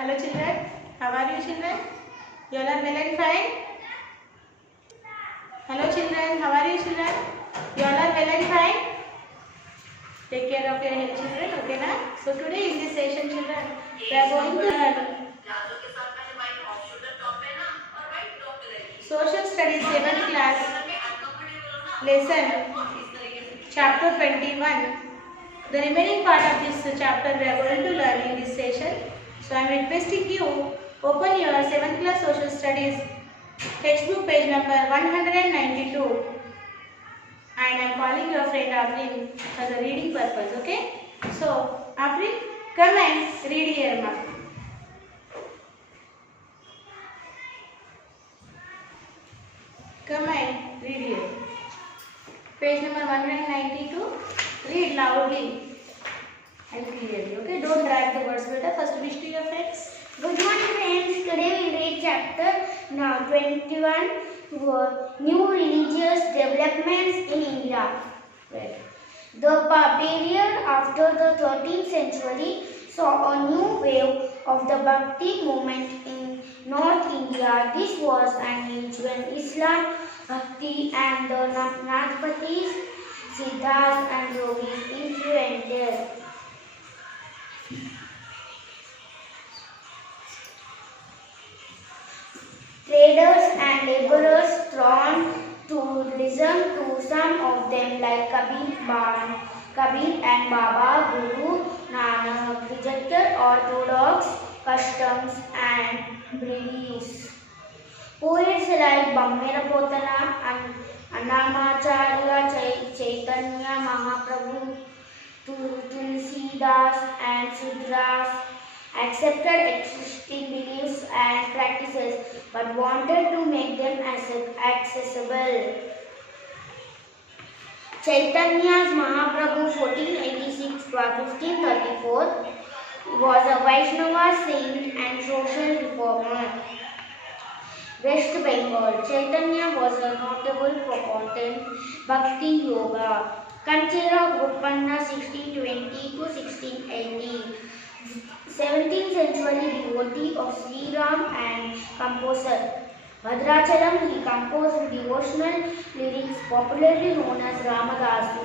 Hello children, how are you children? You all are well and fine? Hello children, how are you children? You all are well and fine? Take care of your health children, okay na? So today in this session children, we are going to learn Social Studies 7th class lesson chapter 21. The remaining part of this chapter we are going to learn in this session. So I am requesting you open your 7th class Social Studies textbook page number 192 and I am calling your friend Afrin for the reading purpose. Okay. So Afrin, come and read here ma. Come and read here. Page number 192. Read loudly and clearly. Okay. Don't drag the words better. First wish to your friends. Good morning friends, today we read chapter 21, New Religious Developments in India. The period after the 13th century saw a new wave of the Bhakti movement in North India. This was an age when Islam, Bhakti and the Nathpatis, Siddhas and Yogis influenced. Traders and laborers thronged to listen to some of them like Kabir and Baba Guru Nanak rejected orthodox customs and beliefs. Poets like Bammera Potana and Annamacharya Chaitanya Mahaprabhu, Tulsidas and Sudras accepted existing beliefs and practices but wanted to make them accessible. Chaitanya's Mahaprabhu 1486 to 1534 was a Vaishnava saint and social reformer. West Bengal. Chaitanya was a notable proponent Bhakti Yoga. Kanchera Goppanna 1620 to 1680. 17th century devotee of Sri Ram and composer. Bhadrachalam, he composed devotional lyrics popularly known as Ramadasu.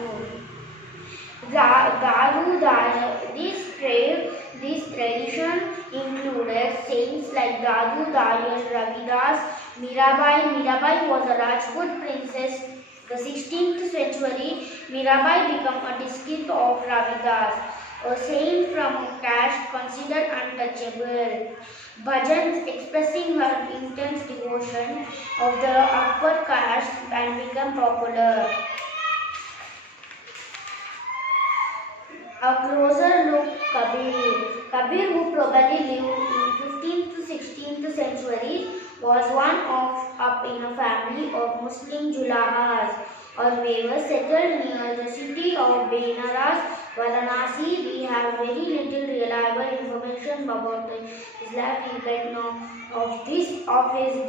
This tradition included saints like Dadu Dayal, Ravidas, Mirabai. Mirabai was a Rajput princess. The 16th century, Mirabai became a disciple of Ravidas, a saint from a caste considered untouchable. Bhajans expressing her intense devotion of the upper caste and become popular. A closer look, Kabir. Kabir, who probably lived in 15th to 16th centuries, was up in a family of Muslim Julahas or weavers settled near the city of Benaras, Varanasi. We have very little reliable information about his life. We get know of his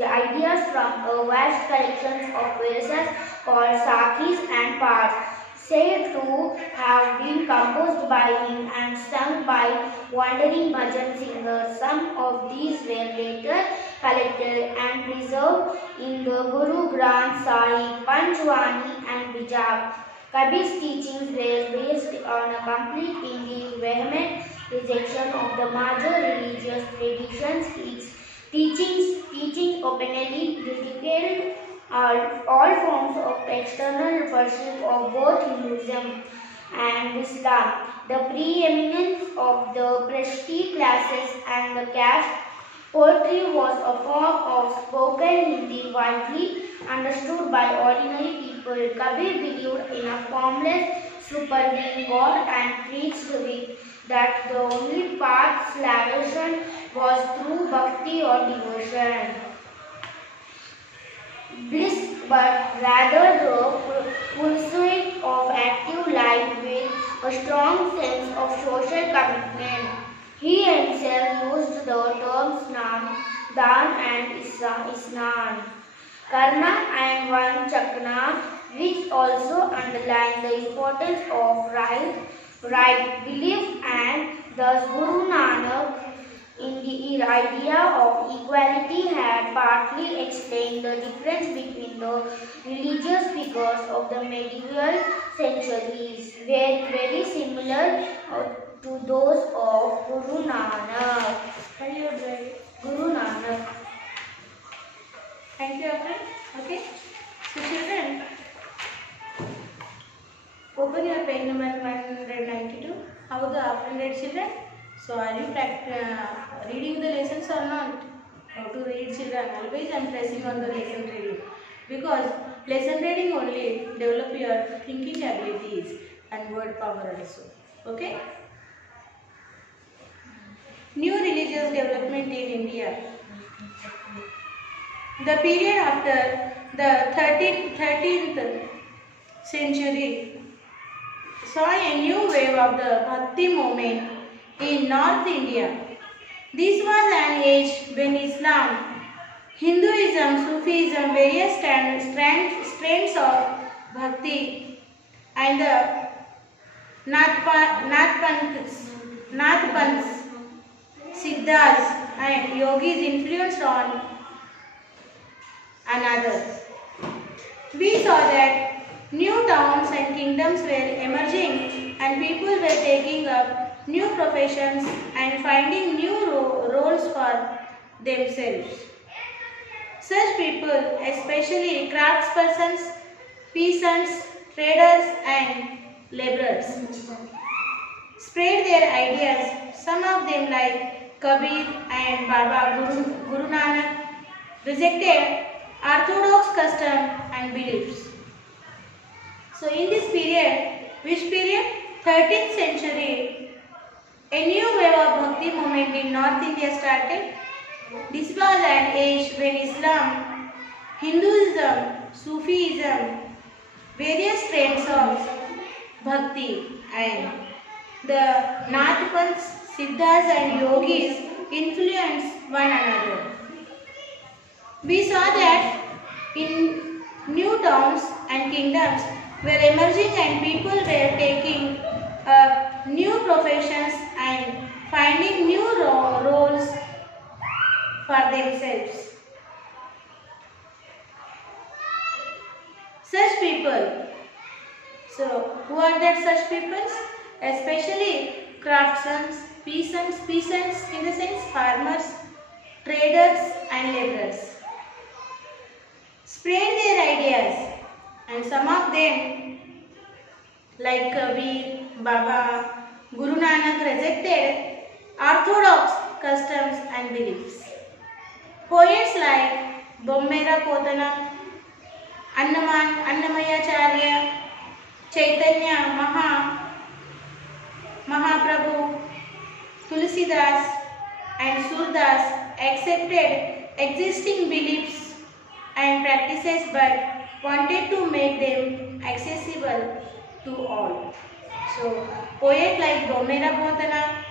ideas from a vast collection of verses called Sakis and parts, said to have been composed by him and sung by wandering bhajan singers. Some of these were later collected and preserved in the Guru Granth Sahib, Panchwani and Bijab. Kabir's teachings were based on a complete indeed vehement rejection of the major religious traditions. His teachings openly ridiculed all forms of external worship of both Hinduism and Islam. The preeminence of the prestige classes and the caste poetry was a form of spoken Hindi widely understood by ordinary people. Kabir believed in a formless, supreme God and preached that the only path salvation was through bhakti or devotion. Bliss, but rather the pursuit of active life with a strong sense of social commitment. He himself used the terms Nam, Dan and Isnan, Karna and Vanchakna, which also underline the importance of right belief, and thus Guru Nanak in the The idea of equality had partly explained the difference between the religious figures of the medieval centuries, were very similar to those of Guru Nanak. Guru Nanak. Thank you, Afrin. Okay. So, children, open your page number 192. How the Afrin read, children? So, are you reading the lessons or not? How to read, children? Always I am pressing on the lesson reading, because lesson reading only develop your thinking abilities and word power also. Okay. New religious development in India. The period after the 13th century saw a new wave of the Bhakti movement in North India. This was an age when Islam, Hinduism, Sufism, various strands of Bhakti and the Nathpanths, Siddhas and Yogis influenced on another. We saw that new towns and kingdoms were emerging and people were taking up new professions and finding new roles for themselves. Such people, especially craftspersons, peasants, traders and laborers, spread their ideas. Some of them like Kabir and Baba Guru Nanak rejected orthodox custom and beliefs. So in this period, which period? 13th century, a new wave of Bhakti movement in North India started. This was an age when Islam, Hinduism, Sufism, various strands of Bhakti and the Nathpanths, Siddhas and Yogis influenced one another. We saw that in new towns and kingdoms were emerging and people were taking up new professions and finding new roles for themselves. Such people. So, who are that such people? Especially craftsmen, peasants in the sense farmers, traders and laborers. Spread their ideas, and some of them like Kabir, Baba, Guru Nanak rejected orthodox customs and beliefs. Poets like Bommera Potana, Annamayacharya, Chaitanya Mahaprabhu, Tulsidas and Surdas accepted existing beliefs and practices but wanted to make them accessible to all. So, poets like Bommera Potana,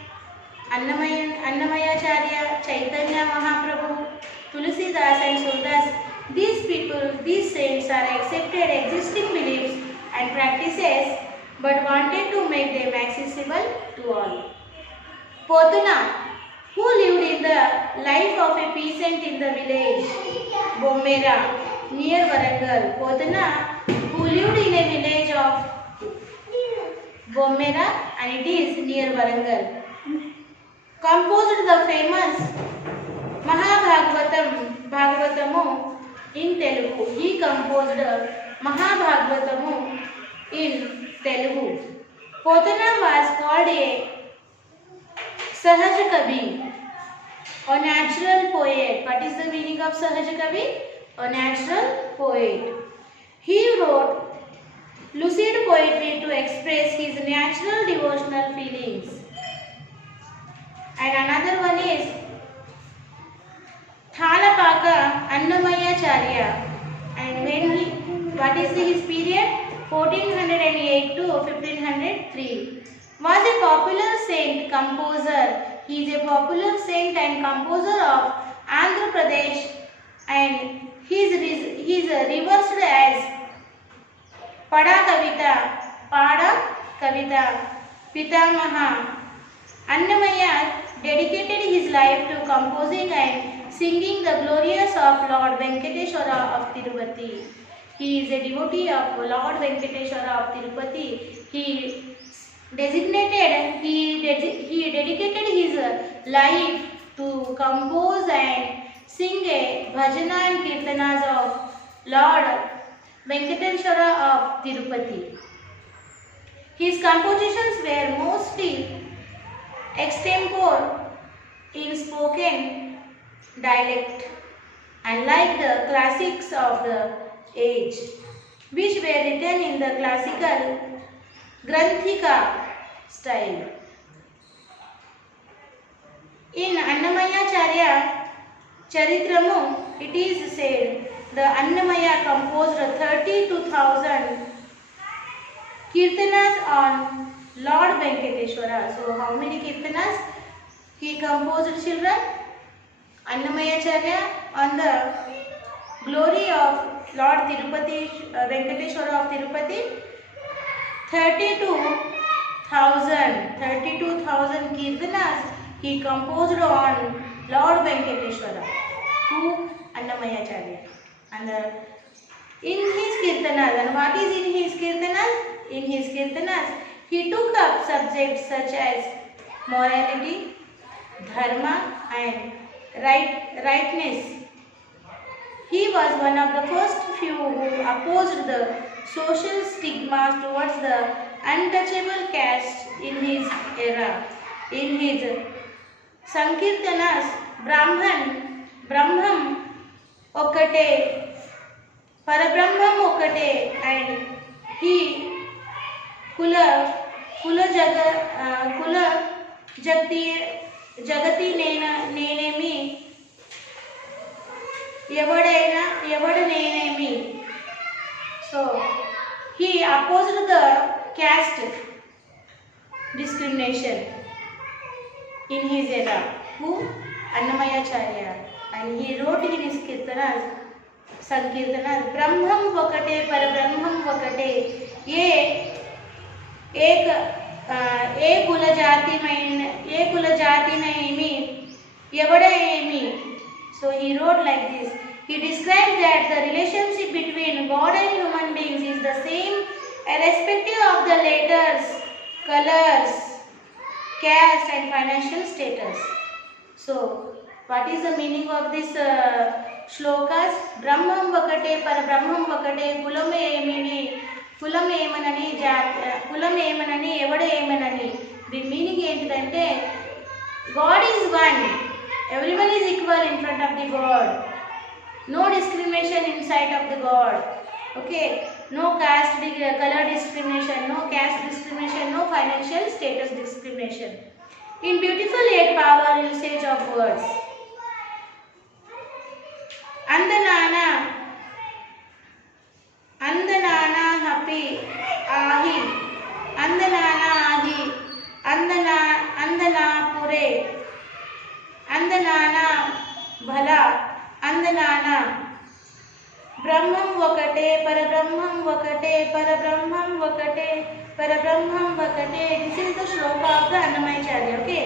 Annamayacharya, Chaitanya Mahaprabhu, Tulsidas and Surdas, these people, these saints are accepted existing beliefs and practices but wanted to make them accessible to all. Potana, who lived in the life of a peasant in the village Bommera near Warangal. Potana, who lived in a village of Bommera and it is near Warangal, composed the famous Bhagavatamu in Telugu. He composed Mahabhagavatamu in Telugu. Potana was called a Sahaj Kavi, a natural poet. What is the meaning of Sahaj Kavi? A natural poet. He wrote lucid poetry to express his natural devotional feelings. And another one is Thalapaka Annamayacharya. And what is his period? 1408 to 1503. Was a popular saint composer. He is a popular saint and composer of Andhra Pradesh, and he is reversed as Pada Kavita Pitamaha. Annamaya dedicated his life to composing and singing the glorious of Lord Venkateshwara of Tirupati. He is a devotee of Lord Venkateshwara of Tirupati. He dedicated his life to compose and sing a bhajana and kirtanas of Lord Venkateshwara of Tirupati. His compositions were mostly extempore in spoken dialect and like the classics of the age, which were written in the classical Granthika style. In Annamaya Charitramu, it is said the Annamaya composed 32,000 kirtanas on Lord Venkateshwara. So, how many kirtanas he composed, children? Annamaya Charya on the glory of Lord Tirupati, Venkateshwara of Tirupati. 32,000 kirtanas he composed on Lord Venkateshwara, who Annamaya Charya. And in his kirtanas, and what is in his kirtanas? In his kirtanas, he took up subjects such as morality, dharma and rightness. He was one of the first few who opposed the social stigmas towards the untouchable caste in his era. In his Sankirtanas, Brahmam Okate, Parabrahmam Okate, and he Kula Jagati Nenemi Yavada Nenemi. So, he opposed the caste discrimination in his era. Who? Annamaya Charya. And he wrote in his Kirtanas, Sankirtanas, Brahmam Vakate, Parabrahmam Vakate, ye kula jati naimi, yavada emi. So he wrote like this. He describes that the relationship between God and human beings is the same irrespective of the letters, colors, caste and financial status. So, what is the meaning of this shlokas? Brahmam vakate, Parabrahmam vakate, kulam emanani, evada emanani. The meaning ఏంటిదంటే God is one. Everyone is equal in front of the God. No discrimination in sight of the God. Okay. No caste, color discrimination, no caste discrimination, no financial status discrimination. In beautiful yet power usage of words. Andanana happy ahi. Andanana ahi. Andana pure. Andanana bhala. Andanana. Brahmam vakate, Parabrahmam vakate, Parabrahmam vakate, Parabrahmam vakate. This is the shloka of the Annamaya Charya. Okay.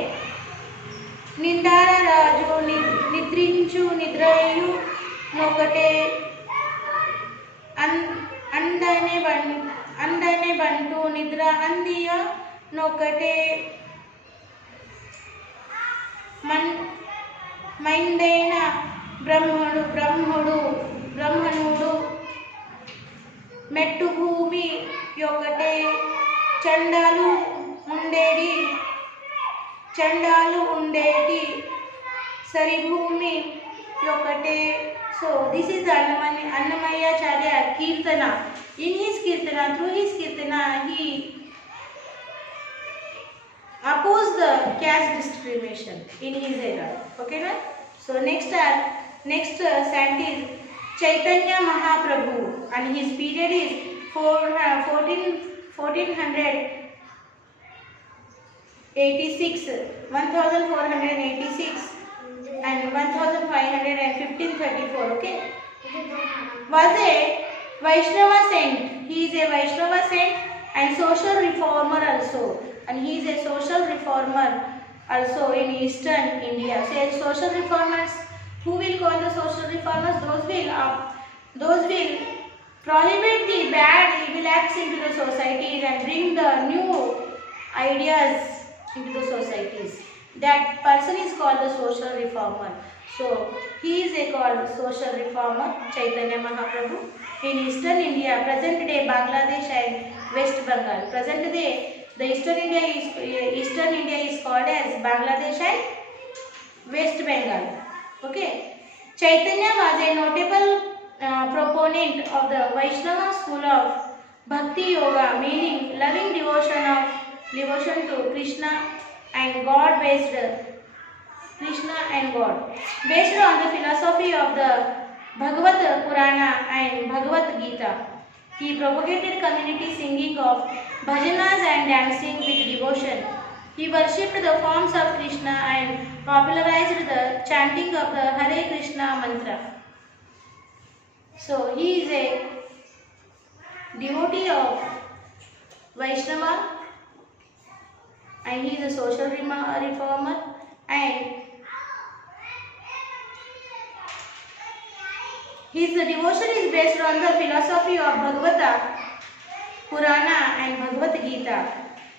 Nindara raju nidrinchu nidrayu nokate. Andane bantu nidra andiya nokate. Mindena బ్రహ్మణుడు మెట్టు భూమి యొక్కటే చండాలు ఉండేటి సరి భూమి యొక్కటే. So this is the Annamaya Charya Kirtana. In his Kirtana, through his Kirtana, he opposed the caste discrimination in his era. Okay, na? So next saint is Chaitanya Mahaprabhu, and his period is 1486 and 1534. Okay, was a Vaishnava saint. He is a Vaishnava saint and social reformer also, and he is a social reformer also in eastern India. So social reformers, who will call the social reformers? Those will prohibit the bad evil acts into the societies and bring the new ideas into the societies. That person is called the social reformer. So he is a called social reformer, Chaitanya Mahaprabhu. In eastern India, present day Bangladesh and West Bengal. Present day, the eastern India is called as Bangladesh and West Bengal. Okay. Chaitanya was a notable proponent of the Vaishnava school of Bhakti Yoga, meaning loving devotion to Krishna and God based on the philosophy of the Bhagavad Purana and Bhagavad Gita. He propagated community singing of bhajanas and dancing with devotion. He worshipped the forms of Krishna and popularized the chanting of the Hare Krishna mantra. So he is a devotee of Vaishnava and he is a social reformer, and his devotion is based on the philosophy of Bhagavata Purana and Bhagavad Gita,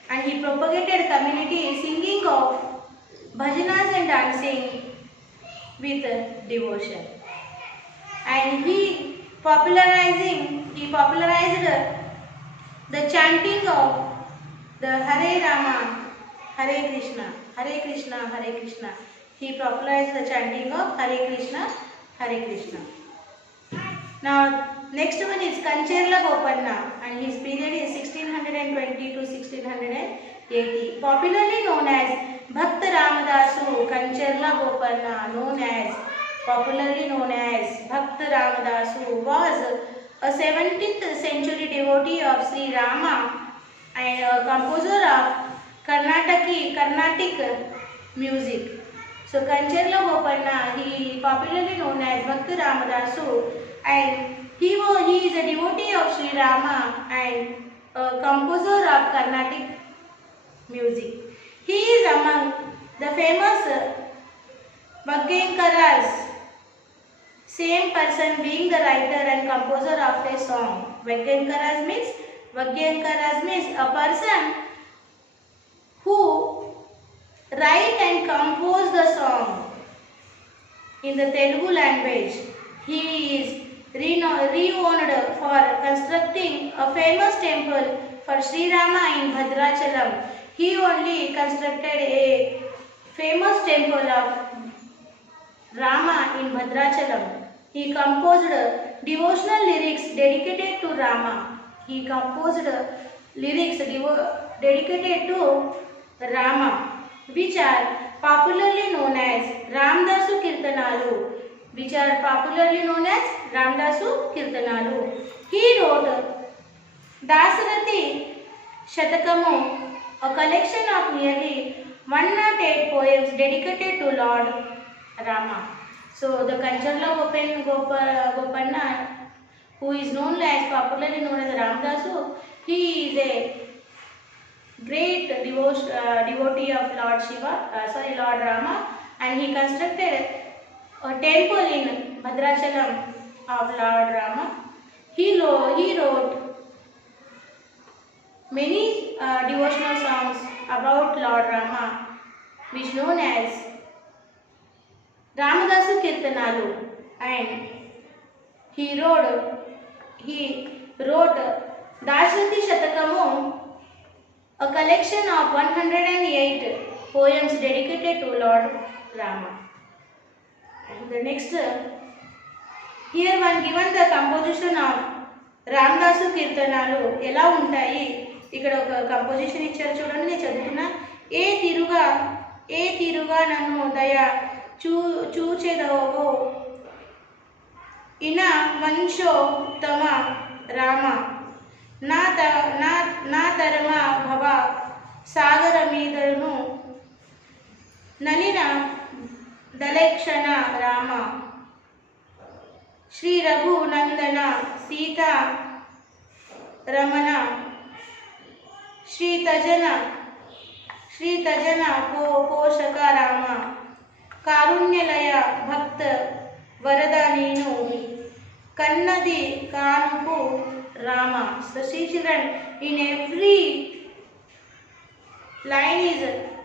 and he propagated community singing of bhajanas and dancing with devotion, and he popularized the chanting of the Hare Rama, Hare Krishna, Hare Krishna, Hare Krishna. He popularized the chanting of Hare Krishna, Hare Krishna. Now, next one is Kancherla Gopanna, and his period is 1620 to 1680. Popularly known as Bhakta Ramadasu Kancherla Gopanna, popularly known as Bhakta Ramadasu, was a 17th century devotee of Sri Rama and a composer of Carnatic music. So Kancherla Gopanna, he popularly known as Bhakta Ramadasu, and he is a devotee of Sri Rama and a composer of Carnatic music. He is among the famous Vagyankaras, same person being the writer and composer of a song. Vagyankaras means a person who write and compose the song in the Telugu language. He is renowned for constructing a famous temple for Sri Rama in Bhadrachalam. He only constructed a famous temple of Rama in Bhadrachalam. He composed devotional lyrics dedicated to Rama. Dedicated to Rama, which are popularly known as Ramdasu Kirtanalu. He wrote Dasarathi Shatakamu, a collection of nearly 108 poems dedicated to Lord Rama. So the Kancherla Gopanna, who is popularly known as Ramdasu, he is a great devotee of Lord Rama, and he constructed a temple in Bhadrachalam of Lord Rama. He wrote many devotional songs about Lord Rama, which known as Ramadasu Kirtanalu, and he wrote Dasarathi Shatakamu, a collection of 108 poems dedicated to Lord Rama. And the next, here one given the composition of Ramdasu Kirtanalu, ఎలా ఉంటాయి ఇక్కడ ఒక composition ఇచ్చారు చూడండి, నేను చదువుతున్నా. ఏ తీరుగా నన్ను దయ చూచెదవో ఇన వంశోత్తమ రామ, నా తరమ భవ సాగర మీదను నలిన దలక్షణ రామ, శ్రీ రఘునందన సీతా రమణ, శ్రీ ಶ್ರೀ ತಜನ ಪೋಷಕ ರಾಮ, ಕಾರುಣ್ಯಲಯ ಭಕ್ತ ವರದ ನೀನು, ಕನ್ನದಿ ಕಾನುಪು Rama. So see children, in every line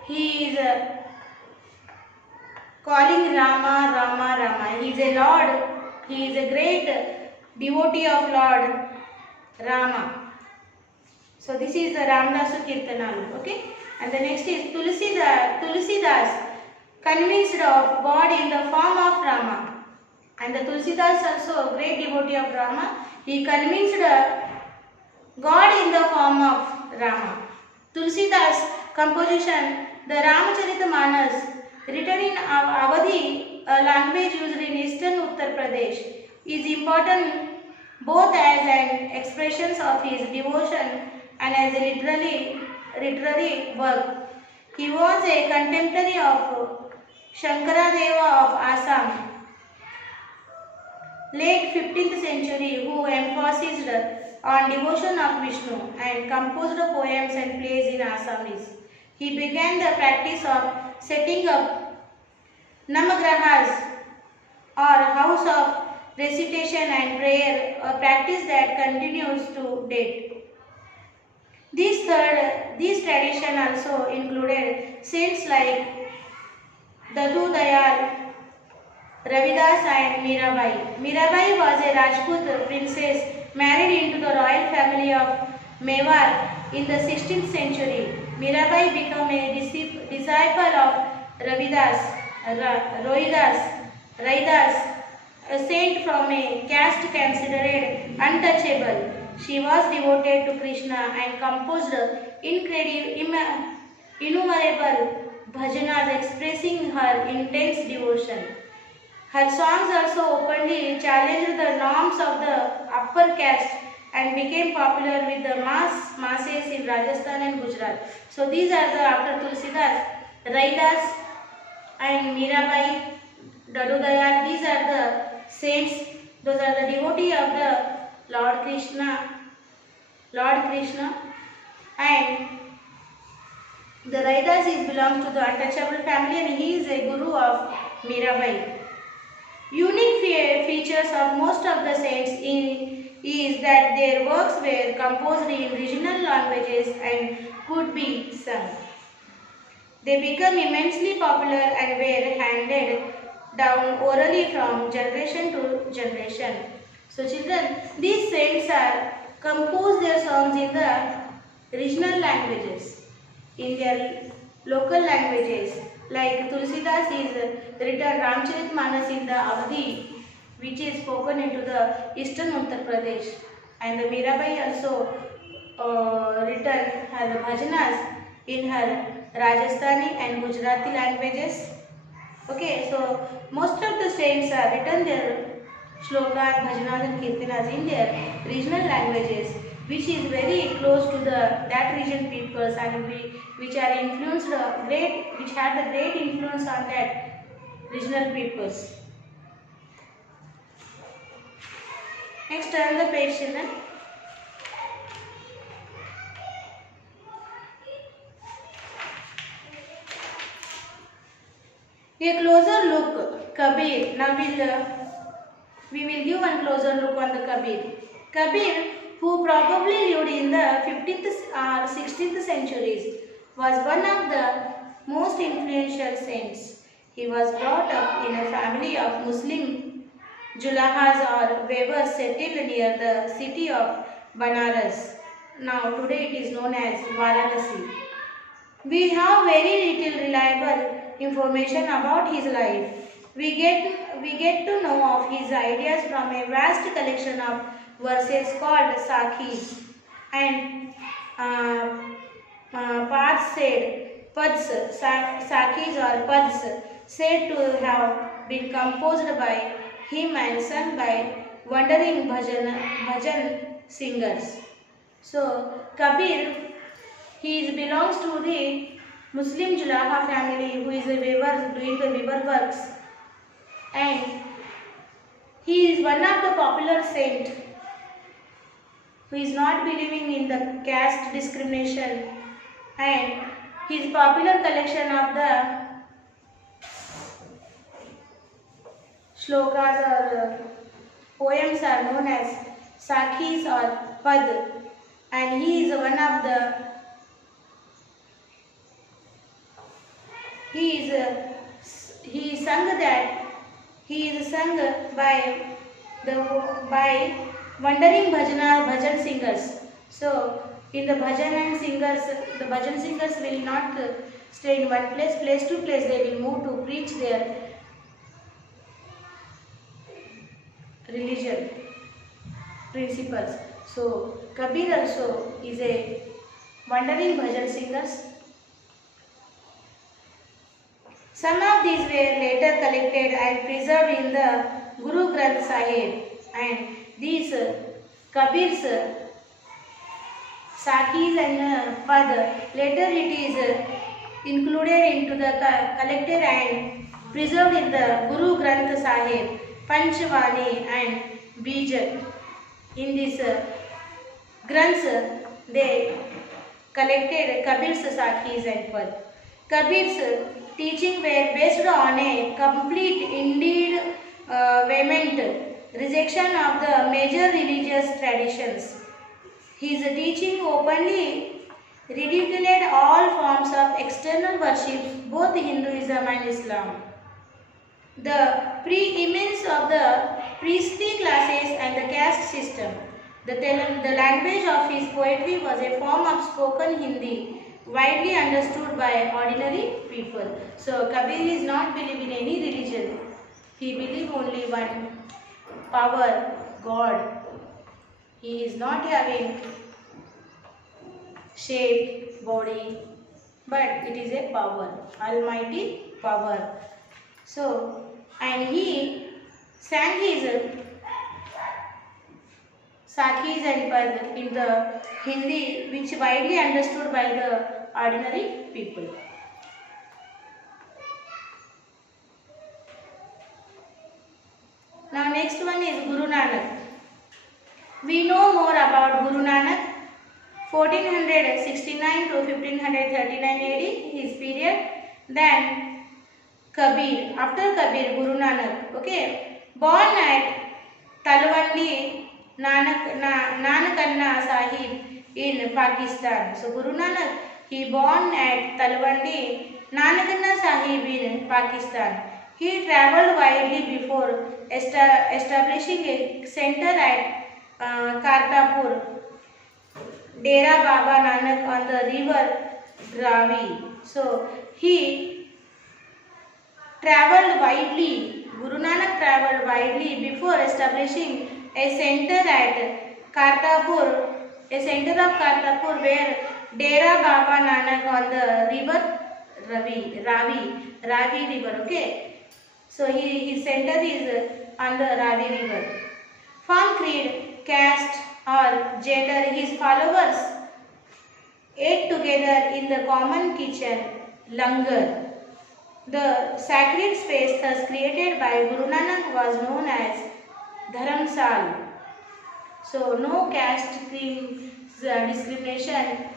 he is calling Rama, Rama, Rama. He is a Lord. He is a great devotee of Lord Rama. So this is the Ramdasu Kirtanalu. Okay. And the next is Tulsidas, convinced of God in the form of Rama. And the Tulsidas also a great devotee of Rama. He convinced God in the form of Rama. Tulsidas composition, the Ramacharita-manas, written in Awadhi, a language used in eastern Uttar Pradesh, is important both as an expression of his devotion and as a literary work. He was a contemporary of Shankaradeva of Assam, late 15th century, who emphasized on devotion of Vishnu and composed poems and plays in Assamese. He began the practice of setting up namagrahas or house of recitation and prayer, a practice that continues to date. This tradition also included saints like Dadu Dayal, Ravidas and Mirabai. Mirabai was a Rajput princess married into the royal family of Mewar in the 16th century. Mirabai became a disciple of Raidas, a saint from a caste considered untouchable. She was devoted to Krishna and composed innumerable bhajanas expressing her intense devotion. Her songs also openly challenged the norms of the upper caste and became popular with the masses in Rajasthan and Gujarat. So these are the, after Tulsidas, Raidas and Mirabai, Dadudayal, these are the saints, those are the devotee of the Lord Krishna, and the Raidas belongs to the untouchable family and he is a guru of Mirabai. Unique features of most of the saints is that their works were composed in regional languages and could be sung. They became immensely popular and were handed down orally from generation to generation. So children, these saints are compose their songs in the regional languages, in their local languages. Like Tulsidas is written Ramcharitmanas in the Awadhi, which is spoken into the eastern Uttar Pradesh, and the Mirabai also written her bhajanas in her Rajasthani and Gujarati languages. Okay, so most of the saints are written their shlokas, bhajanas and kirtanas in their regional languages, which is very close to that region peoples and which are influenced which had the great influence on that regional peoples. Next, turn the page, children. A closer look, Kabir. Now we will give one closer look on the Kabir. Kabir, who probably lived in the 15th or 16th centuries, was one of the most influential saints. He was brought up in a family of Muslim Julahas or weavers settled near the city of Banaras. Now today it is known as Varanasi. We have very little reliable information about his life. We get to know of his ideas from a vast collection of verses called Sakhis and Pads, Sakhis or Pads said to have been composed by him and sung by wandering bhajan singers. So Kabir, he belongs to the Muslim Julaha family who is a weaver doing the weaver works, and he is one of the popular saint who is not believing in the caste discrimination, and His popular collection of the shlokas or poems are known as Sakhis or Pad, and he is one of the he is sung that he is sung by wandering bhajan singers. So in the bhajan singers will not stay in one place. Place to place they will move to preach their religion principles. So Kabir also is a wandering bhajan singers. Some of these were later collected and preserved in the Guru Granth Sahib, and these Kabir's Sakhis and Pad later it is included into the collected and preserved in the Guru Granth Sahib, Panchvani and Bijak. In this Granths they collected Kabir's Sakhis and Pad. Kabir's teaching were based on a complete, indeed vehement rejection of the major religious traditions. His teaching openly ridiculed all forms of external worship, both Hinduism and Islam. The preeminence of the priestly classes and the caste system. The language of his poetry was a form of spoken Hindi, widely understood by ordinary people. So Kabir is not believing in any religion. He believes only one power, God. He is not having shape, body, but it is a power, almighty power. So, and he sang his Sakhis and Pad in the Hindi, which widely understood by the ordinary people. Now next one is Guru Nanak. We know more about Guru Nanak, 1469 to 1539 AD, his period, than Kabir. After Kabir, Guru Nanak. Okay, born at Talwandi, Nanakanna Sahib in Pakistan. So Guru Nanak, he born at Talwandi, Nanakanna Sahib in Pakistan. He travelled widely before establishing a center at Kartarpur, Dera Baba Nanak on the river Ravi. So he travelled widely, Guru Nanak travelled widely before establishing a center at Kartarpur, a center of Kartarpur where Dera Baba Nanak on the river Ravi river. Okay. So his center is on the Ravi river. From creed, caste or gender, his followers ate together in the common kitchen, langar. The sacred space thus created by Guru Nanak was known as Dharamsal. So no caste discrimination.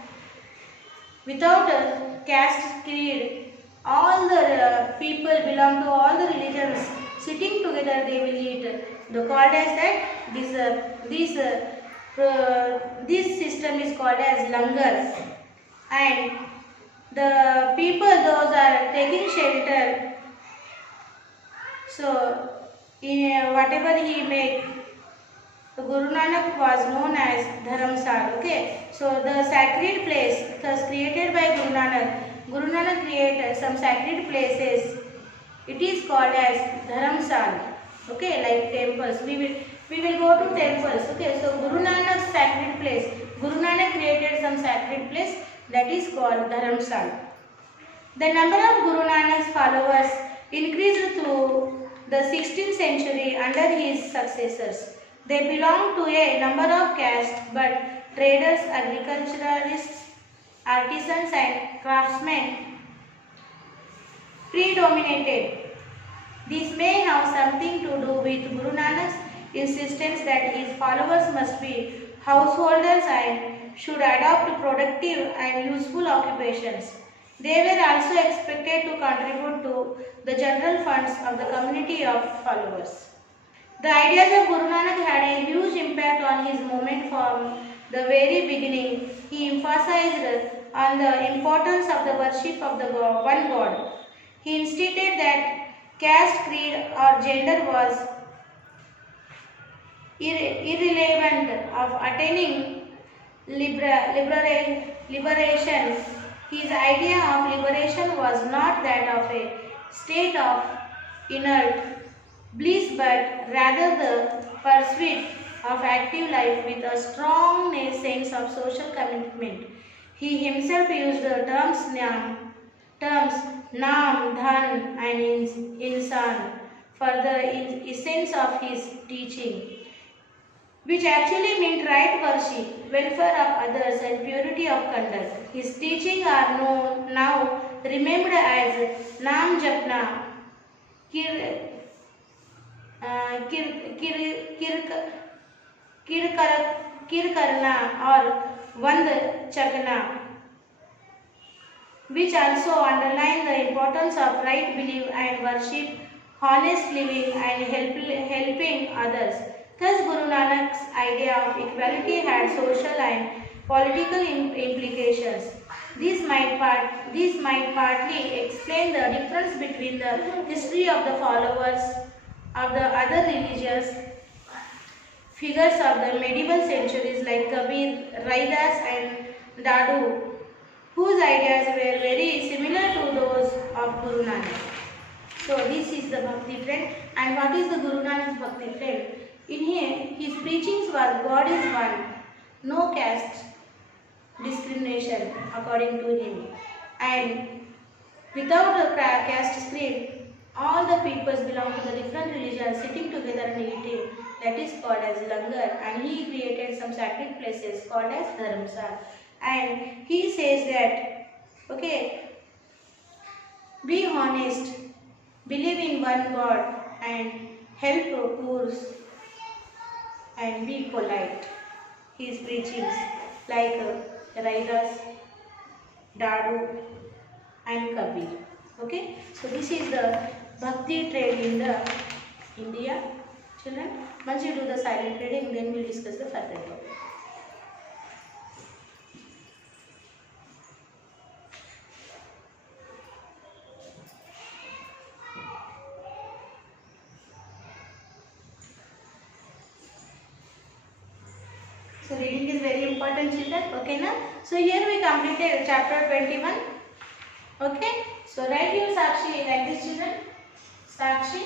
Without a caste creed, all the people belong to all the religions sitting together they will eat. They called as that this system is called as langar, and the people those are taking shelter. So in whatever he make, Guru Nanak was known as Dharamsal. Okay, so the sacred place thus created by Guru Nanak created some sacred places. It is called as Dharamsal. Okay, like temples. We will go to temples. Okay, so Guru Nanak's sacred place. Guru Nanak created some sacred place that is called Dharamsal. The number of Guru Nanak's followers increased through the 16th century under his successors. They belonged to a number of castes, but traders, agriculturalists, artisans and craftsmen predominated. This may have something to do with Guru Nanak's insistence that his followers must be householders and should adopt productive and useful occupations. They were also expected to contribute to the general funds of the community of followers. The ideas of Guru Nanak had a huge impact on his movement from the very beginning. He emphasized on the importance of the worship of the one God. He instated that caste, creed or gender was irrelevant of attaining liberation. His idea of liberation was not that of a state of inert bliss, but rather the pursuit of active life with a strong sense of social commitment. He himself used the terms Nam, Dhan and Insan for the essence of his teaching, which actually meant right worship, welfare of others and purity of conduct. His teachings are known now remembered as Nam Japna, Kir, Kir, Kir, Kir, Kirkarna or Vand Chakna, which also underline the importance of right belief and worship, honest living and helping others. Thus, Guru Nanak's idea of equality had social and political implications. This might partly explain the difference between the history of the followers of the other religious figures of the medieval centuries like Kabir, Raidas and Dadu, whose ideas were very similar to those of Guru Nanak. So this is the Bhakti friend. And what is the Guru Nanak's Bhakti friend? In here, his preachings was God is one, no caste discrimination according to him. And without a caste creed, all the peoples belong to the different religions sitting together and eating. That is called as langar. And he created some sacred places called as dharmsala. And he says that, okay, be honest, believe in one God and help poor and be polite. His preachings like Raidas, Dadu and Kabir. Okay, so this is the Bhakti trade in the India. Children, once you do the silent reading, then we will discuss the further topic. So reading is very important, children. Okay, now. So here we completed chapter 21. Okay. So write your Sakshi like this, children. Sakshi.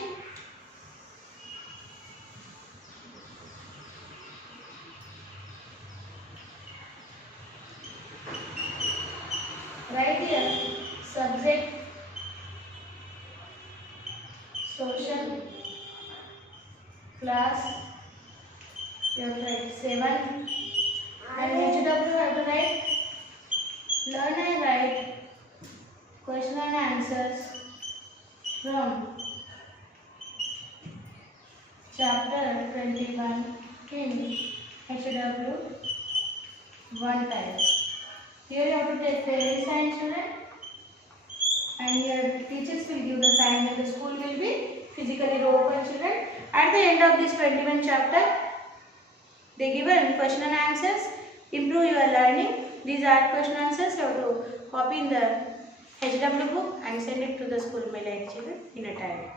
Write here subject social class. You have to write 7 and HW have to write learn and write question and answers from chapter 21 in HW one time. Here you have to take the sign, children, and here teachers will give the sign that the school will be physically open, children. At the end of this 21 chapter, they given question and answers. Improve your learning. These are question and answers. You have to copy in the HW book and send it to the school mail ID, children, in a time.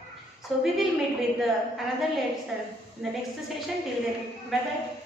So we will meet with the another lesson in the next session. Till then, bye bye.